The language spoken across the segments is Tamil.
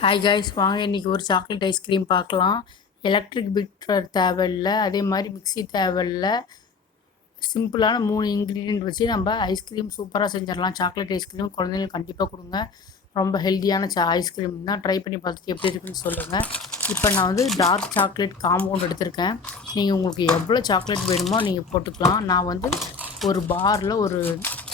ஹாய் காய்ஸ் வாங்க இன்றைக்கி ஒரு சாக்லேட் ஐஸ்கிரீம் பார்க்கலாம். எலக்ட்ரிக் பிட்ரர் தேவையில்ல அதே மாதிரி மிக்ஸி தேவையில்லை. சிம்பிளான மூணு இன்க்ரீடியன்ட் வச்சு நம்ம ஐஸ்கிரீம் சூப்பராக செஞ்சிடலாம். சாக்லேட் ஐஸ்கிரீம் குழந்தைங்களுக்கு கண்டிப்பாக கொடுங்க. ரொம்ப ஹெல்த்தியான சா ஐஸ்கிரீம் தான் ட்ரை பண்ணி பார்த்துட்டு எப்படி இருக்குன்னு சொல்லுங்கள் இப்போ நான் வந்து டார்க் சாக்லேட் காம்பவுண்ட் எடுத்திருக்கேன். நீங்கள் உங்களுக்கு எவ்வளோ சாக்லேட் வேணுமோ நீங்கள் போட்டுக்கலாம். நான் வந்து ஒரு பாரில் ஒரு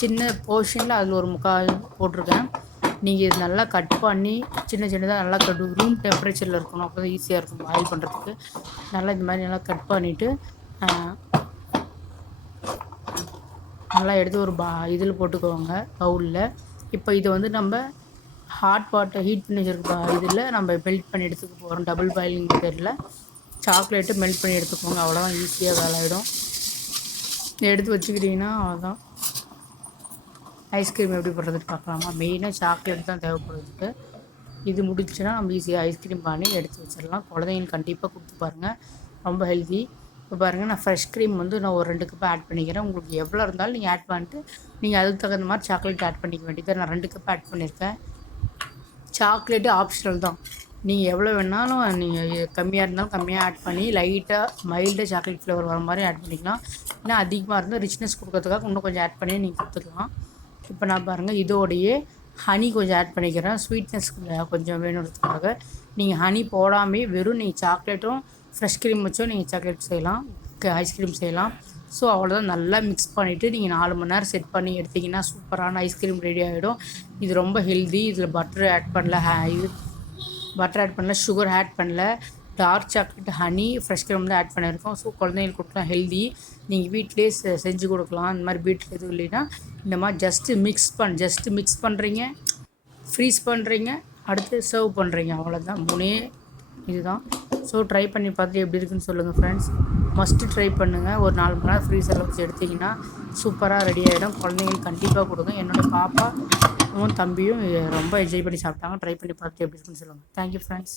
சின்ன போர்ஷனில் அதில் ஒரு முக்கால் போட்டிருக்கேன். நீங்கள் இது நல்லா கட் பண்ணி சின்ன சின்னதாக நல்லா கட் ரூம் டெம்பரேச்சரில் இருக்கணும். அப்போ தான் ஈஸியாக இருக்கும் பாயில் பண்ணுறதுக்கு நல்லா இந்த மாதிரி நல்லா கட் பண்ணிவிட்டு நல்லா எடுத்து ஒரு பா இதில் போட்டுக்கோங்க பவுலில் இப்போ இதை வந்து நம்ம ஹாட் வாட்டர் ஹீட் பண்ணி வச்சுருக்க இதில் நம்ம மெல்ட் பண்ணி எடுத்துக்க போகிறோம் டபுள் பாயிலிங் பேரில் சாக்லேட்டு மெல்ட் பண்ணி எடுத்துக்கோங்க. அவ்வளோதான் ஈஸியாக வேலை ஆகிடும் எடுத்து வச்சுக்கிட்டிங்கன்னா அவ்வளோதான் ஐஸ்கிரீம் எப்படி பண்ணுறதுன்னு பார்க்கலாமா? மெயினாக சாக்லேட் தான் தேவைப்படுறதுக்கு. இது முடிச்சுன்னா நம்ம ஈஸியாக ஐஸ்கிரீம் பண்ணி எடுத்து வச்சிடலாம். குழந்தைங்களுக்கு கண்டிப்பாக கொடுத்து பாருங்கள் ரொம்ப ஹெல்த்தி இப்போ பாருங்கள் நான் ஃப்ரெஷ் க்ரீம் வந்து நான் ஒரு ரெண்டு கப் ஆட் பண்ணிக்கிறேன். உங்களுக்கு எவ்வளோ இருந்தாலும் நீங்கள் ஆட் பண்ணிட்டு நீங்கள் அதுக்கு தகுந்த மாதிரி சாக்லேட் ஆட் பண்ணிக்க வேண்டியது. நான் ரெண்டு கப் ஆட் பண்ணியிருக்கேன் சாக்லேட்டு ஆப்ஷனல் தான். நீங்கள் எவ்வளோ வேணாலும் நீங்கள் கம்மியாக இருந்தாலும் கம்மியாக ஆட் பண்ணி லைட்டாக மைல்டாக சாக்லேட் ஃப்ளேவர் வர மாதிரி ஆட் பண்ணிக்கலாம். ஏன்னா அதிகமாக இருந்தால் ரிச்னஸ் கொடுக்கறதுக்காக இன்னும் கொஞ்சம் ஆட் பண்ணி நீங்கள் கொடுத்துக்கலாம். இப்போ நான் பாருங்கள் இதோடையே ஹனி கொஞ்சம் ஆட் பண்ணிக்கிறேன். ஸ்வீட்னஸ் கொஞ்சம் வேணுன்றதுக்காக. நீங்கள் ஹனி போடாமே வெறும் நீங்கள் சாக்லேட்டும் ஃப்ரெஷ் க்ரீம் வச்சும் நீங்கள் சாக்லேட் செய்யலாம் ஐஸ்கிரீம் செய்யலாம். ஸோ அவ்வளோதான் நல்லா மிக்ஸ் பண்ணிவிட்டு நீங்கள் நாலு மணி நேரம் செட் பண்ணி எடுத்திங்கன்னா சூப்பரான ஐஸ்கிரீம் ரெடி ஆகிடும் இது ரொம்ப ஹெல்தி இதில் பட்டர் ஆட் பண்ணல இது பட்டர் ஆட் பண்ணல சுகர் ஆட் பண்ணல. Dark chocolate honey fresh cream தான் ஆட் பண்ணியிருக்கோம். ஸோ குழந்தைங்களுக்கு கொடுக்கலாம் ஹெல்தி நீங்கள் வீட்டிலே செஞ்சு கொடுக்கலாம். இந்த மாதிரி வீட்டில் எதுவும் இல்லைன்னா இந்த மாதிரி ஜஸ்ட்டு மிக்ஸ் பண் ஜஸ்ட்டு மிக்ஸ் பண்ணுறீங்க ஃப்ரீஸ் பண்ணுறீங்க அடுத்து சர்வ் பண்ணுறீங்க அவ்வளோதான் மூணே இதுதான். ஸோ ட்ரை பண்ணி பார்த்துட்டு எப்படி இருக்குன்னு சொல்லுங்கள் ஃப்ரெண்ட்ஸ் மஸ்ட்டு ட்ரை பண்ணுங்கள் ஒரு நாலு மணி நேரம் ஃப்ரீசரில் வச்சு எடுத்திங்கன்னா சூப்பராக ரெடி ஆகிடும் குழந்தைங்களுக்கு கண்டிப்பாக கொடுங்க. என்னோடய பாப்பா தம்பியும் ரொம்ப என்ஜாய் பண்ணி சாப்பிட்டாங்க. ட்ரை பண்ணி பார்த்துட்டு எப்படி இருக்குன்னு சொல்லுங்கள் தேங்க்யூ ஃப்ரெண்ட்ஸ்